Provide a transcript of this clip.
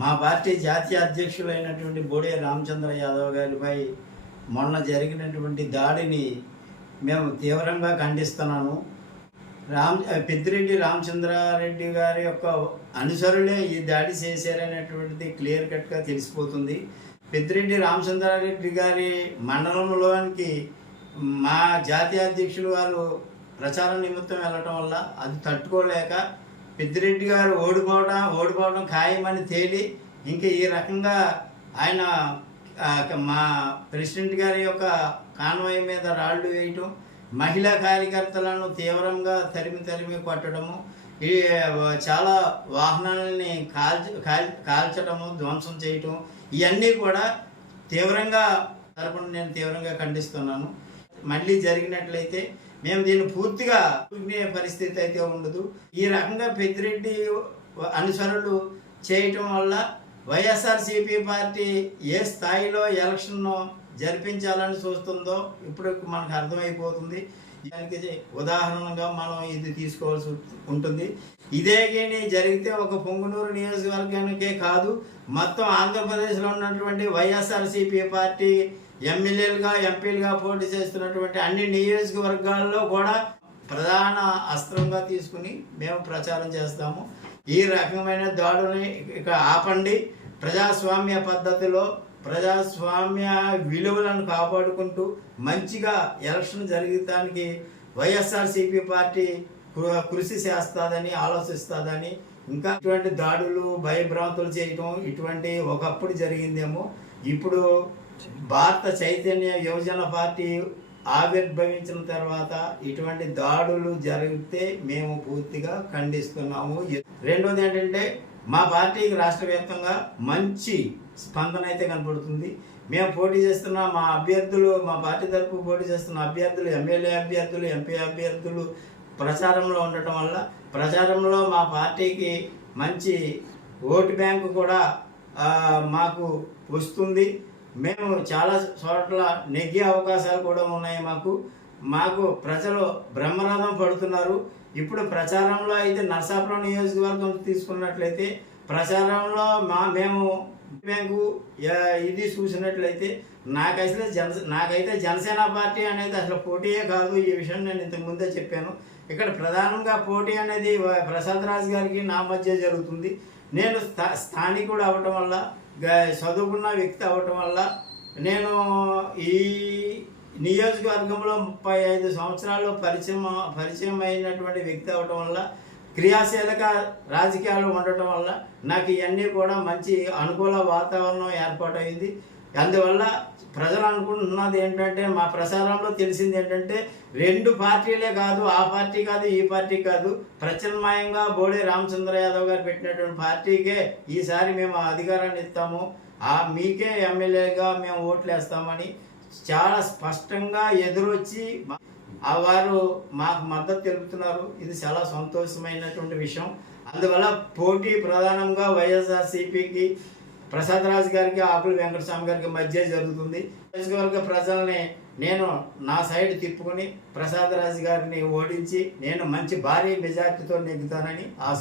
మా పార్టీ జాతీయ అధ్యక్షులైనటువంటి బోడే రామచంద్ర యాదవ్ గారిపై మొన్న జరిగినటువంటి దాడిని మేము తీవ్రంగా ఖండిస్తున్నాము. రామ్ పెద్దిరెడ్డి రామచంద్రారెడ్డి గారి యొక్క అనుసరులే ఈ దాడి చేశారనేటువంటిది క్లియర్ కట్గా తెలిసిపోతుంది. పెద్దిరెడ్డి రామచంద్రారెడ్డి గారి మండలంలోనికి మా జాతీయ అధ్యక్షులు వారు ప్రచారం నిమిత్తం వెళ్ళటం వల్ల అది తట్టుకోలేక పెద్దిరెడ్డి గారు ఓడిపోవడం ఓడిపోవడం ఖాయమని తేలి ఇంకా ఈ రకంగా ఆయన మా ప్రెసిడెంట్ గారి యొక్క కాన్వాయ్ మీద రాళ్ళు వేయటం మహిళా కార్యకర్తలను తీవ్రంగా తరిమి తరిమి కొట్టడము ఈ చాలా వాహనాలని కాల్చ కాల్ కాల్చడము ధ్వంసం చేయటం ఇవన్నీ కూడా తీవ్రంగా తరపున నేను తీవ్రంగా ఖండిస్తున్నాను. మళ్ళీ జరిగినట్లయితే మేము దీన్ని పూర్తిగా ఊరుకునే పరిస్థితి అయితే ఉండదు. ఈ రకంగా పెద్దిరెడ్డి అనుసరులు చేయటం వల్ల వైఎస్ఆర్సీపీ పార్టీ ఏ స్థాయిలో ఎలక్షన్ను జరిపించాలని చూస్తుందో ఇప్పుడు మనకు అర్థమైపోతుంది. దానికి ఉదాహరణగా మనం ఇది తీసుకోవాల్సి ఉంటుంది. ఇదే కానీ జరిగితే ఒక పొంగునూరు నియోజకవర్గానికే కాదు మొత్తం ఆంధ్రప్రదేశ్లో ఉన్నటువంటి వైఎస్ఆర్సీపీ పార్టీ ఎమ్మెల్యేలుగా ఎంపీలుగా పోటీ చేస్తున్నటువంటి అన్ని నియోజకవర్గాల్లో కూడా ప్రధాన అస్త్రంగా తీసుకుని మేము ప్రచారం చేస్తాము. ఈ రకమైన దాడుని ఇక ఆపండి. ప్రజాస్వామ్య పద్ధతిలో ప్రజాస్వామ్య విలువలను కాపాడుకుంటూ మంచిగా ఎలక్షన్ జరగటానికి వైఎస్ఆర్సీపీ పార్టీ కృ- కృషి చేస్తుందని ఆలోచిస్తుందని ఇంకా ఇటువంటి దాడులు భయభ్రాంతులు చేయటం ఇటువంటి ఒకప్పుడు జరిగిందేమో. ఇప్పుడు భారత చైతన్య యువజన పార్టీ ఆవిర్భవించిన తర్వాత ఇటువంటి దాడులు జరిగితే మేము పూర్తిగా ఖండిస్తున్నాము. రెండోది ఏంటంటే మా పార్టీకి రాష్ట్ర వ్యాప్తంగా మంచి స్పందన అయితే కనపడుతుంది. మేము పోటీ చేస్తున్న మా అభ్యర్థులు మా పార్టీ తరపు పోటీ చేస్తున్న అభ్యర్థులు ఎమ్మెల్యే అభ్యర్థులు ఎంపీ అభ్యర్థులు ప్రచారంలో ఉండటం వల్ల ప్రచారంలో మా పార్టీకి మంచి ఓటు బ్యాంకు కూడా మాకు వస్తుంది. మేము చాలా చోట్ల నెగ్గే అవకాశాలు కూడా ఉన్నాయి మాకు. మాకు ప్రజలు బ్రహ్మరథం పడుతున్నారు. ఇప్పుడు ప్రచారంలో అయితే నర్సాపురం నియోజకవర్గం తీసుకున్నట్లయితే ప్రచారంలో మా మేము బ్యాంకు ఇది చూసినట్లయితే నాకైతే జన నాకైతే జనసేన పార్టీ అనేది అసలు పోటీయే కాదు. ఈ విషయం నేను ఇంతకు ముందే చెప్పాను. ఇక్కడ ప్రధానంగా పోటీ అనేది ప్రసాద్ రాజు గారికి నా మధ్య జరుగుతుంది. నేను స్థా స్థానికుడు అవటం వల్ల చదువుకున్న వ్యక్తి అవ్వటం వల్ల నేను ఈ నియోజకవర్గంలో ముప్పై ఐదు సంవత్సరాలు పరిచయం పరిచయం అయినటువంటి వ్యక్తి అవ్వటం వల్ల క్రియాశీలక రాజకీయాలు ఉండటం వల్ల నాకు ఇవన్నీ కూడా మంచి అనుకూల వాతావరణం ఏర్పాటైంది అందువల్ల ప్రజలు అనుకుంటున్నది ఏంటంటే మా ప్రసారంలో తెలిసింది ఏంటంటే రెండు పార్టీలే కాదు ఆ పార్టీ కాదు ఈ పార్టీ కాదు ప్రత్యామ్నాయంగా బోడే రామచంద్ర యాదవ్ గారు పెట్టినటువంటి పార్టీకే ఈసారి మేము అధికారాన్ని ఇస్తాము. ఆ మీకే ఎమ్మెల్యేగా మేము ఓట్లు వేస్తామని చాలా స్పష్టంగా ఎదురొచ్చి ఆ వారు మాకు మద్దతు తెలుపుతున్నారు. ఇది చాలా సంతోషమైనటువంటి విషయం. అందువల్ల పోటీ ప్రధానంగా వైఎస్ఆర్సీపీకి ప్రసాద్ రాజు గారికి ఆకుల వెంకటస్వామి గారికి మధ్య జరుగుతుంది. నియోజకవర్గ ప్రజల్ని నేను నా సైడ్ తిప్పుకుని ప్రసాద్ రాజు గారిని ఓడించి నేను మంచి భారీ మెజార్టీతో నెగ్గుతానని ఆశ